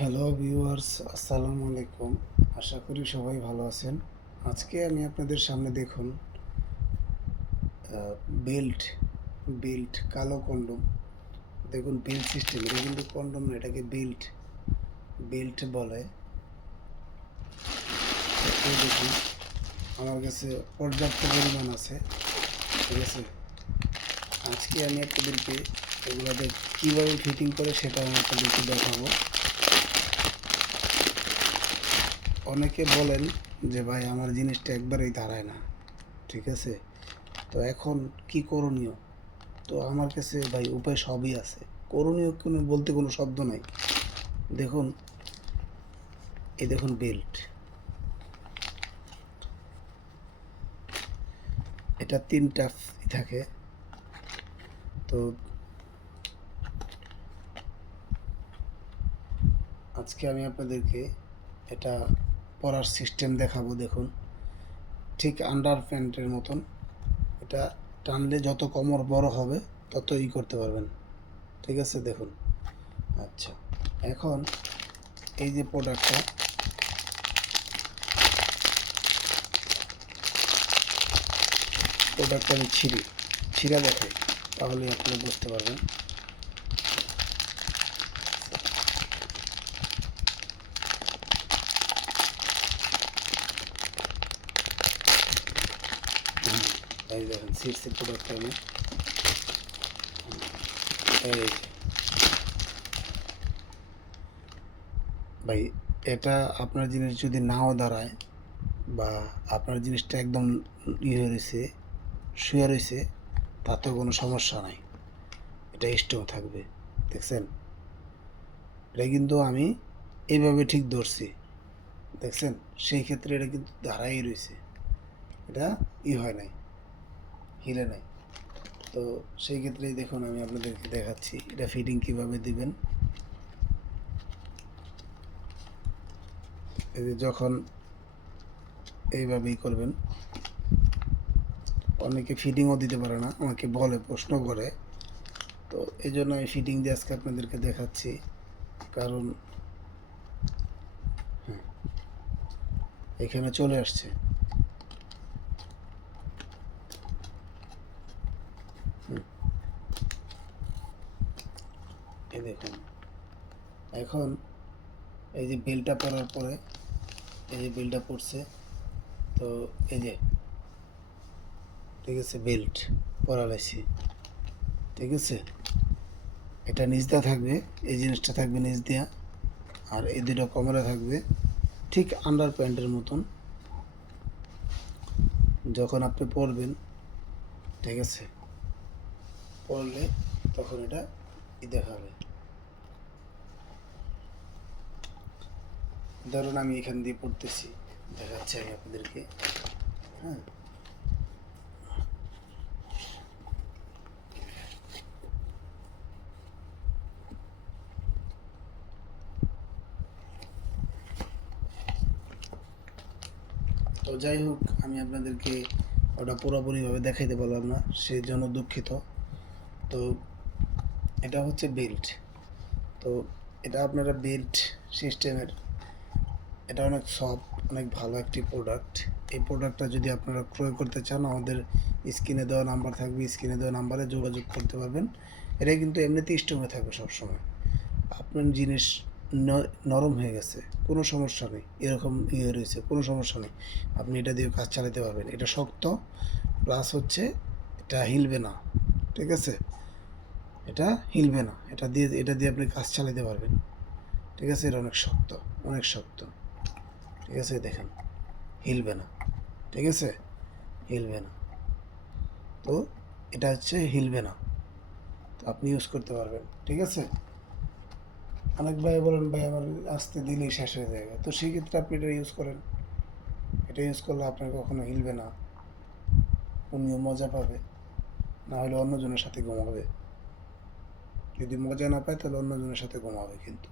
Hello viewers, আসসালামু আলাইকুম। আশা করি সবাই ভালো আছেন। আজকে আমি আপনাদের সামনে দেখুন বেল্ট বেল্ট কালো কন্ডম। দেখুন বেল্ট সিস্টেম, এটা কিন্তু কন্ডম না, এটাকে বেল্ট বেল্ট বলে। এই দেখুন আমার কাছে পর্যাপ্ত পরিমাণ আছে। ঠিক আছে, আজকে আমি আপনাদেরকে এগুলোতে কীভাবে ফিটিং করে সেটা আমি আপনাদেরকে দেখাবো। অনেকে বলেন যে ভাই আমার জিনিসটা একবারেই দাঁড়ায় না। ঠিক আছে, তো এখন কি করণীয়? তো আমার কাছে ভাই উপায় সবই আছে। করণীয় কোনো বলতে কোনো শব্দ নাই। দেখুন, এই দেখুন বেল্ট, এটা তিনটা থাকে। তো আজকে আমি আপনাদেরকে এটা পরার সিস্টেম দেখাবো। দেখুন, ঠিক আন্ডার প্যান্টের মতন। এটা টানলে যত কোমর বড় হবে তত করতে পারবেন। ঠিক আছে, দেখুন। আচ্ছা, এখন এই যে প্রোডাক্টটা, আমি ছিঁড়া দেখাই, তাহলে আপনি বুঝতে পারবেন। এই দেখেন সিক্সের প্রোডাক্টটা আমি এই ভাই, এটা আপনার জিনিস যদি নাও দাঁড়ায় বা আপনার জিনিসটা একদম হয়ে রয়েছে, শুয়ে রয়েছে, তাতেও কোনো সমস্যা নাই, এটা স্ট্রং থাকবে। দেখছেন, এটা কিন্তু আমি এইভাবে ঠিক ধরছি, দেখছেন, সেই ক্ষেত্রে এটা কিন্তু দাঁড়াই রয়েছে, এটা হয় নাই, হিলে নাই। তো সেই ক্ষেত্রেই দেখুন আমি আপনাদেরকে দেখাচ্ছি এটা ফিটিং কিভাবে দিবেন। এই যে যখন এইভাবেই করবেন, অনেকে ফিটিংও দিতে পারে না, আমাকে বলে, প্রশ্ন করে। তো এই জন্য আমি ফিটিং দিয়ে আজকে আপনাদেরকে দেখাচ্ছি। কারণ এখানে চলে আসছে। এই দেখুন, এখন এই যে বেলটা পরার পরে, এই যে বেলটা পড়ছে, তো এই যে, ঠিক আছে, বেল্ট পরা লাইছি। ঠিক আছে, এটা নিচ দিয়া থাকবে, এই জিনিসটা থাকবে নিচ দিয়া, আর এই দুটো কোমরে থাকবে ঠিক আন্ডার প্যান্টের মতন। যখন আপনি পরবেন, ঠিক আছে, পরলে তখন এটা দেখাবে। ধরুন আমি এখান দিয়ে পড়তেছি, দেখাচ্ছি আমি আপনাদেরকে। হ্যাঁ, তো যাই হোক, আমি আপনাদেরকে ওটা পুরোপুরিভাবে দেখাইতে পারলাম না, সেই জন্য দুঃখিত। তো এটা হচ্ছে বেল্ট। তো এটা আপনারা বেল্ট সিস্টেমের, এটা অনেক সফট, অনেক ভালো একটি প্রোডাক্ট। এই প্রোডাক্টটা যদি আপনারা ক্রয় করতে চান, আমাদের স্ক্রিনে দেওয়া নাম্বার থাকবে, স্ক্রিনে দেওয়া নাম্বারে যোগাযোগ করতে পারবেন। এটা কিন্তু এমনিতেই স্ট্রংয়ে থাকবে সবসময়। আপনার জিনিস নরম হয়ে গেছে, কোনো সমস্যা নেই, এরকম রয়েছে, কোনো সমস্যা নেই, আপনি এটা দিয়ে কাজ চালাতে পারবেন। এটা শক্ত, প্লাস হচ্ছে এটা হিলবে না। ঠিক আছে, এটা হিলবে না, এটা দিয়ে আপনি কাজ চালাতে পারবেন। ঠিক আছে, এটা অনেক শক্ত, অনেক শক্ত। ঠিক আছে, দেখেন, হিলবে না। ঠিক আছে, হিলবে না। তো এটা হচ্ছে হিলবে না, তো আপনি ইউজ করতে পারবেন। ঠিক আছে, অনেক ভাই বলেন ভাই আমার আসতে দিলেই শেষ হয়ে যাবে, তো সেই ক্ষেত্রে আপনি এটা ইউজ করেন। এটা ইউজ করলে আপনার কখনো হিলবে না, উনিও মজা পাবে, না হলে অন্যজনের সাথে ঘুমাবে। যদি মজা না পায় তাহলে অন্যজনের সাথে ঘুমাবে কিন্তু।